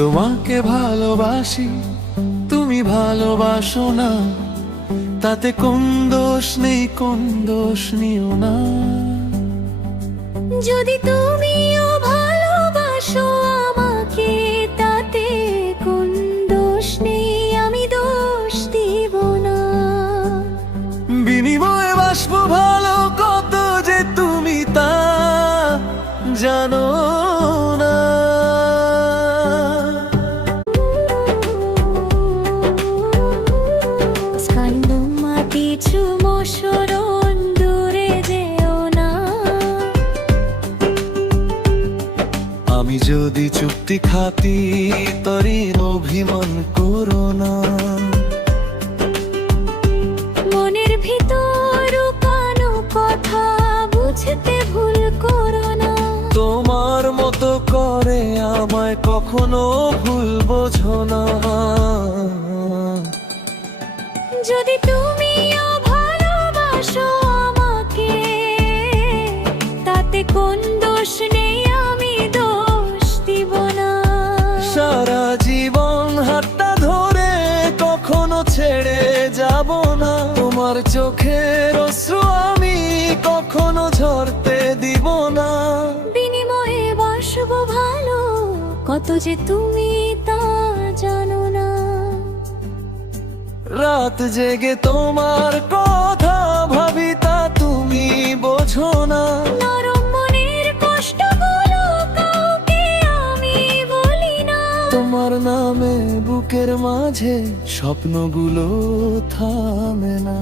তোমাকে ভালোবাসি, তুমি ভালোবাসো না, তাতে কোন দোষ নেই, কোন দোষ নিও না। যদি তুমিও ভালোবাসো আমাকে, তাতে কোন দোষ নেই, আমি দোষ দিব না। বিনিময়ে বাসবো ভালো কত যে তুমি তা জানো না। স্কন্ধ মাটি চুমো শরণ দূরে যেও না। আমি যদি চুক্তি খাতি তরির অভিমান করো না। মনের ভিতর লুকানো কথা বুঝতে ভুল করো না। তোমার মতো করে আমায় কখনো ভুল বোঝো না। যদি তুমিও ভালোবাসো আমাকে, তাতে কোন দোষ নেই, আমি দোষ দিব না। সারা জীবন হাতটা ধরে কখনো ছেড়ে যাব না। তোমার চোখের অশ্রু আমি কখনো ঝরতে দিব না। বিনিময়ে বাসবো ভালো কত যে তুমি তা জানো না। রাত জেগে তোমার কথা ভাবি, তা তুমি বোঝো না। নরম মনের কষ্টগুলো কাউকে আমি বলি না। তোমার নামে বুকের মাঝে স্বপ্নগুলো থামে না।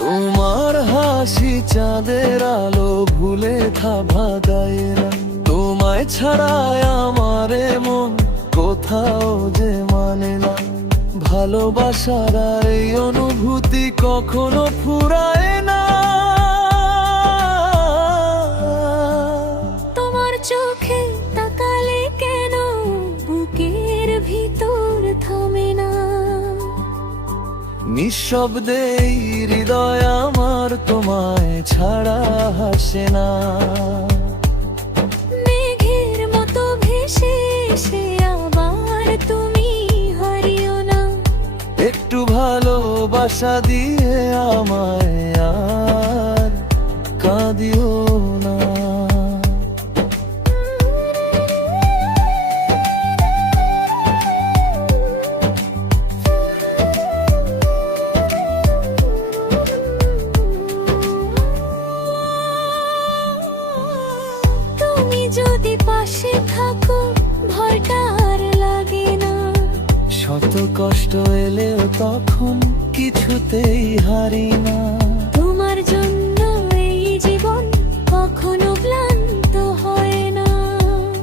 তোমার হাসি চাঁদের আলো ভুলে থাবা দেয় না। তোমায় ছাড়ায় আমার মন কোথাও যে মানে না। ভালোবাসার এই অনুভূতি কখনো ফুরায় না। তোমার চোখে তাকালে কেন বুকের ভিতর থামে না। নিঃশব্দে হৃদয় আমার তোমায় ছাড়া হাসে না। মেঘের মতো ভেসে এসে আবার তুমি হারিও না। একটু ভালোবাসা দিয়ে আমায় আর কাঁদিও না। তুমি যদি পাশে থাকো ভয়টা আর লাগে না। শত কষ্ট এলেও তখন কিছুতেই হারি না। তোমার জন্য এই জীবন কখনো ক্লান্ত হয় না।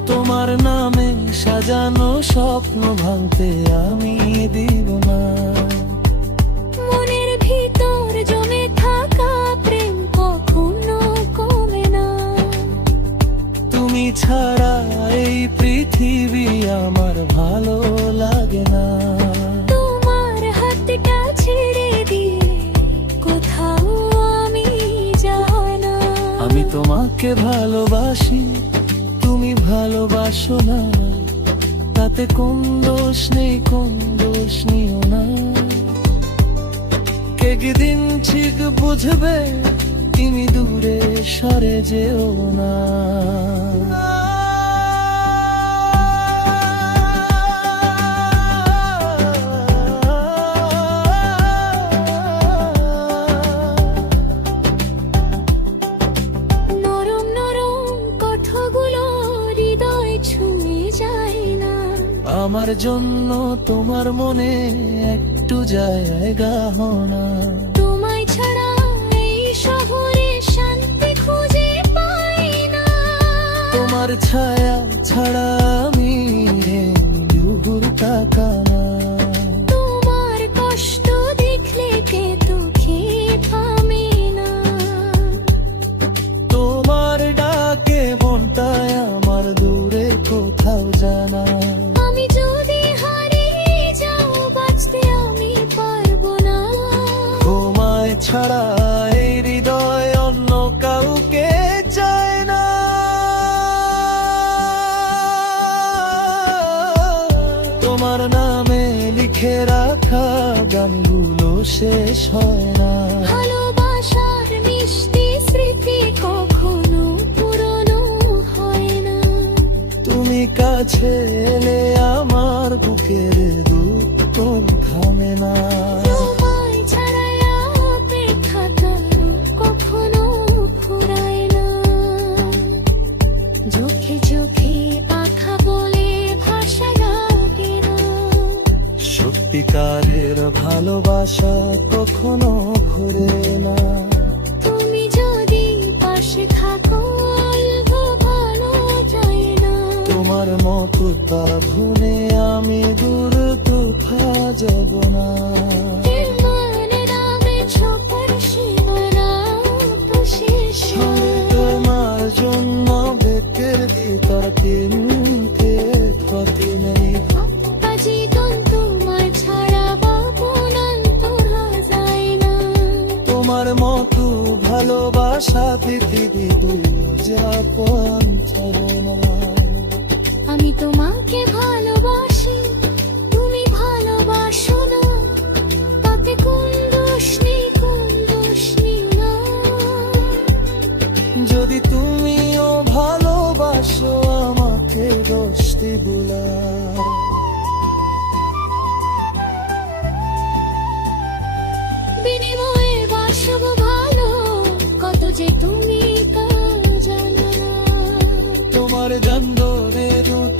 তোমার নামে সাজানো স্বপ্ন ভাঙতে আমি দিব না। মনের ভিতর জমে থাকা প্রেম কখনো কমে না। তুমি ছাড়া এই পৃথিবী আমার ভালো লাগে না। তোমার হাতটা ছেড়ে দিয়ে কোথাও আমি যাই না। আমি তোমাকে ভালোবাসি, তুমি ভালোবাসো না, তাতে কোন দোষ নেই, কোন দোষ নিও না। একদিন ঠিক বুঝবে তুমি দূরে সরে যেও না। নরম নরম কথাগুলো হৃদয় ছুঁয়ে যায় না। আমার জন্য তোমার মনে একটু জায়গা হনা। তোমায় ছাড়া এই শহরে শান্তি খুঁজে পাই না। তোমার ছায়া ছাড়া আমি জুহুর তাকানা। তোমার কষ্ট দেখলে কে দুঃখে থামে না। তোমার ডাকে মনটায় আমার দূরে কোথাও জানা। আমি যদি হারিয়ে যাও বাঁচতে আমি পারবো না। তোমায় ছাড়া এই হৃদয় অন্য কাউকে চায় না। লিখে রাখা গানগুলো শেষ হয় না। ভালোবাসার মিষ্টি স্মৃতি কখনো পুরনো হয় না। তুমি কাছে এলে আমার বুকের দুঃখ থামে না। তোমায় ছাড়াই অপেক্ষাটা কখনো ফুরায় না। চোখে চোখে পাখা বলে ভাষা লাগে না। সত্যিকারের ভালোবাসা কখনো ঘুরে না। তুমি যদি পাশে থাকো অল্প ভালো যায় না। তোমার মতো তা ভুলে আমি দূর কোথা যাব না। মানে নামে ছোপর সীমানা শেষ তোমার জন্য বেকের ভিতর কিনতে ক্ষতি নেই। জীবন তোমার ছাড়া বাবুনাল তোরা যায় না। তোমার মতো ভালোবাসা পৃথিবী যাপন চলে না। আমি তোমাকে ভালোবাসি, তুমি ভালোবাসো না। তাতে কোন দোষ নেই, কোন দোষ নিও না। যদি তুমিও ভালোবাসো আমাকে দোষটি বুলা। বিনিময়ে বাসব ভালো, কত যে তুমি তা জানো না। তোমার জন্দরে রুট